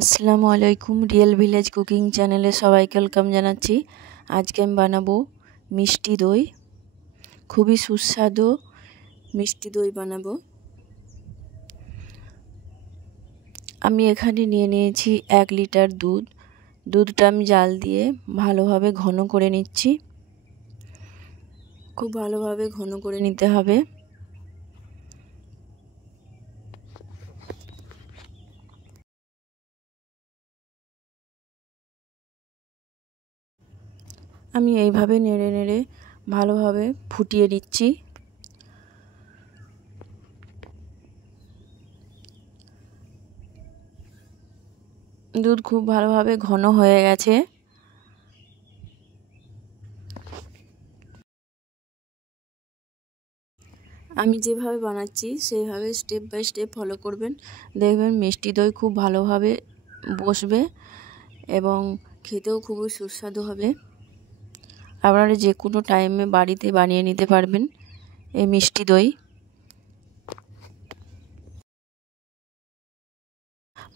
আসসালামু আলাইকুম। Real village cooking চ্যানেলে সবাইকে ওয়েলকাম জানাচ্ছি। আজকে আমি বানাবো মিষ্টি দই। খুবই সুস্বাদু মিষ্টি দই বানাবো। আমি এখানে নিয়ে নিয়েছি 1 লিটার দুধ। দুধটা আমি জাল দিয়ে ভালোভাবে ঘন করে নিচ্ছি। খুব ভালোভাবে ঘন করে নিতে হবে। আমি এইভাবে নেড়ে নেড়ে ভালোভাবে ফুটিয়ে নিচ্ছি। দুধ খুব ভালোভাবে ঘন হয়ে গেছে। আমি যেভাবে বানাচ্ছি সেইভাবে স্টেপ বাই স্টেপ ফলো করবেন। দেখবেন মিষ্টি দই খুব ভালোভাবে বসবে এবং খেতেও খুবই সুস্বাদু হবে। আপনারা যে কোনো টাইমে বাড়িতে বানিয়ে নিতে পারবেন এই মিষ্টি দই।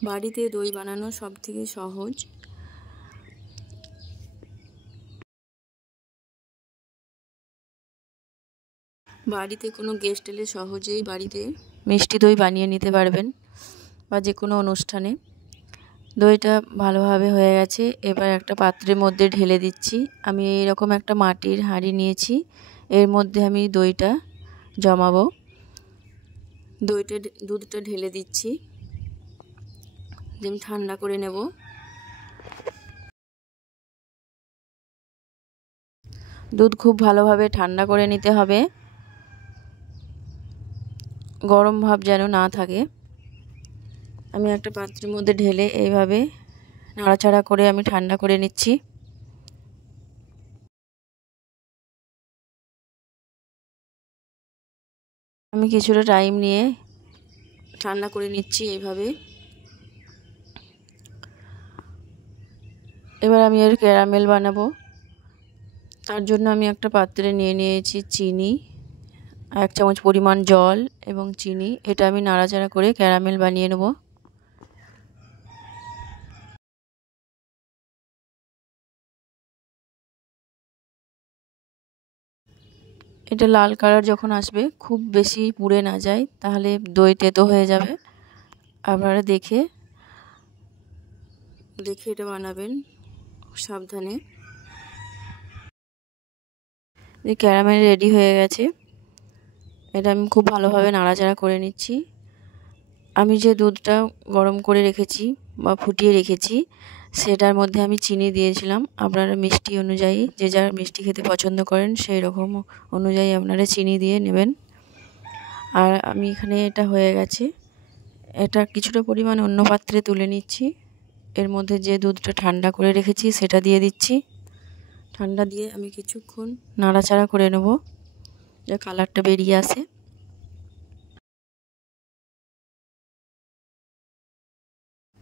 বাড়িতে দই বানানো সবথেকে সহজ। বাড়িতে কোনো গেস্ট এলে সহজেই বাড়িতে মিষ্টি দই বানিয়ে নিতে পারবেন বা যে কোনো অনুষ্ঠানে। দইটা ভালোভাবে হয়ে গেছে। এবার একটা পাত্রের মধ্যে ঢেলে দিচ্ছি। আমি এইরকম একটা মাটির হাঁড়ি নিয়েছি। এর মধ্যে আমি দইটা জমাবো। দুধটা ঢেলে দিচ্ছি। আমি ঠান্ডা করে নেব। দুধ খুব ভালোভাবে ঠান্ডা করে নিতে হবে। গরম ভাব যেন না থাকে। আমি একটা পাত্রের মধ্যে ঢেলে এইভাবে নাড়াচাড়া করে আমি ঠান্ডা করে নিচ্ছি। আমি কিছুটা টাইম নিয়ে ঠান্ডা করে নিচ্ছি এইভাবে। এবার আমি এর ক্যারামেল বানাবো। তার জন্য আমি একটা পাত্রে নিয়ে নিয়েছি চিনি, 1 চামচ পরিমাণ জল এবং চিনি। এটা আমি নাড়াচাড়া করে ক্যারামেল বানিয়ে নেব। এটা লাল কালার যখন আসবে, খুব বেশি পুড়ে না যায়, তাহলে দই তেতো হয়ে যাবে। আপনারা দেখে এটা বানাবেন সাবধানে। এই ক্যারামেল রেডি হয়ে গেছে। এটা আমি খুব ভালোভাবে নাড়াচাড়া করে নিচ্ছি। আমি যে দুধটা গরম করে রেখেছি বা ফুটিয়ে রেখেছি সেটার মধ্যে আমি চিনি দিয়েছিলাম। আপনারা মিষ্টি অনুযায়ী যে যার মিষ্টি খেতে পছন্দ করেন সেই রকম অনুযায়ী আপনারা চিনি দিয়ে নেবেন। আর আমি এখানে এটা হয়ে গেছে। এটা কিছুটা পরিমাণ অন্য পাত্রে তুলে নিচ্ছি। এর মধ্যে যে দুধটা ঠান্ডা করে রেখেছি সেটা দিয়ে দিচ্ছি। ঠান্ডা দিয়ে আমি কিছুক্ষণ নাড়াচাড়া করে নেব, যে কালারটা বেরিয়ে আসে।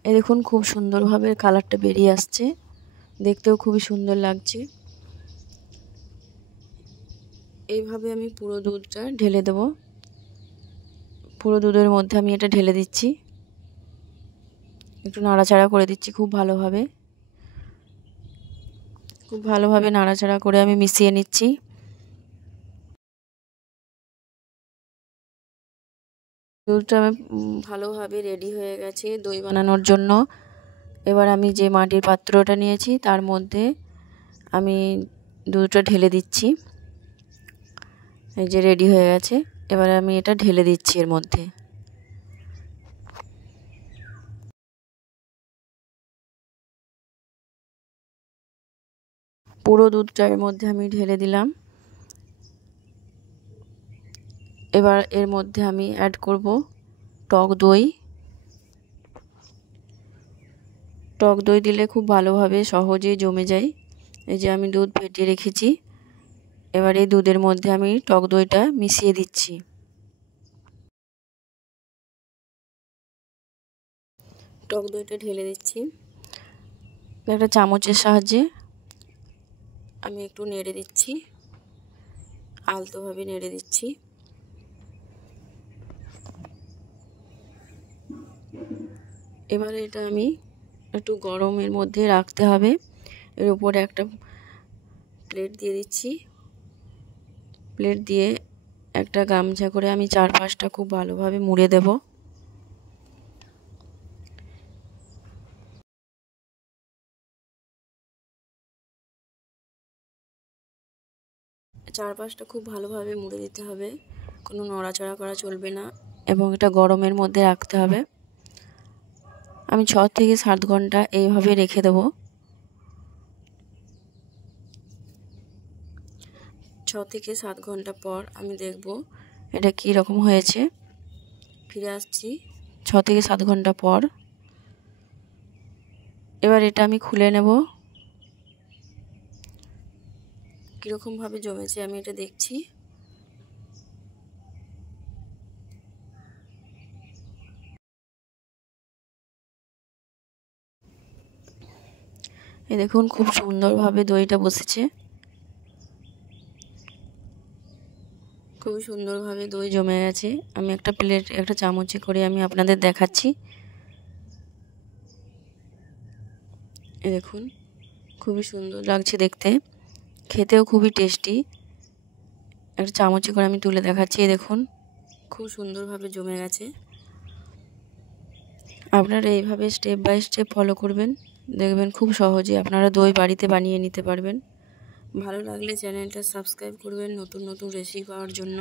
এই দেখুন খুব সুন্দরভাবে কালারটা বেরিয়ে আসছে, দেখতেও খুবই সুন্দর লাগছে। এইভাবে আমি পুরো দুধটা ঢেলে দেব। পুরো দুধের মধ্যে আমি এটা ঢেলে দিচ্ছি। একটু নাড়াচাড়া করে দিচ্ছি খুব ভালোভাবে নাড়াচাড়া করে আমি মিশিয়ে নিচ্ছি। দুধটা আমি ভালোভাবে রেডি হয়ে গেছে দই বানানোর জন্য। এবার আমি যে মাটির পাত্রটা নিয়েছি তার মধ্যে আমি দুধটা ঢেলে দিচ্ছি। এই যে রেডি হয়ে গেছে। এবারে আমি এটা ঢেলে দিচ্ছি এর মধ্যে। পুরো দুধটা এর মধ্যে আমি ঢেলে দিলাম। এবার এর মধ্যে আমি অ্যাড করব টক দই। টক দই দিলে খুব ভালোভাবে সহজেই জমে যায়। এই যে আমি দুধ ফেটিয়ে রেখেছি। এবার এই দুধের মধ্যে আমি টক দইটা মিশিয়ে দিচ্ছি। টক দইটা ঢেলে দিচ্ছি। একটা চামচের সাহায্যে আমি একটু নেড়ে দিচ্ছি, আলতোভাবে নেড়ে দিচ্ছি। এবারে এটা আমি একটু গরমের মধ্যে রাখতে হবে। এর উপরে একটা প্লেট দিয়ে দিচ্ছি। প্লেট দিয়ে একটা গামছা করে আমি চারপাশটা খুব ভালোভাবে মুড়ে দেব। চারপাশটা খুব ভালোভাবে মুড়ে দিতে হবে, কোনো নড়াচড়া করা চলবে না এবং এটা গরমের মধ্যে রাখতে হবে। আমি 6 থেকে 7 ঘন্টা এইভাবে রেখে দেব। 6 থেকে 7 ঘন্টা পর আমি দেখব এটা কী রকম হয়েছে। ফিরে আসছি 6 থেকে 7 ঘন্টা পর। এবার এটা আমি খুলে নেব। কীরকমভাবে জমেছে আমি এটা দেখছি। এই দেখুন খুব সুন্দরভাবে দইটা বসেছে। খুব সুন্দরভাবে দই জমে গেছে। আমি একটা প্লেট একটা চামচে করে আমি আপনাদের দেখাচ্ছি। এই দেখুন খুবই সুন্দর লাগছে দেখতে, খেতেও খুবই টেস্টি। একটা চামচে করে আমি তুলে দেখাচ্ছি। এই দেখুন খুব সুন্দরভাবে জমে গেছে। আপনারা এইভাবে স্টেপ বাই স্টেপ ফলো করবেন, দেখবেন খুব সহজে আপনারা দই বাড়িতে বানিয়ে নিতে পারবেন। ভালো লাগলে চ্যানেলটা সাবস্ক্রাইব করবেন নতুন নতুন রেসিপি পাওয়ার জন্য।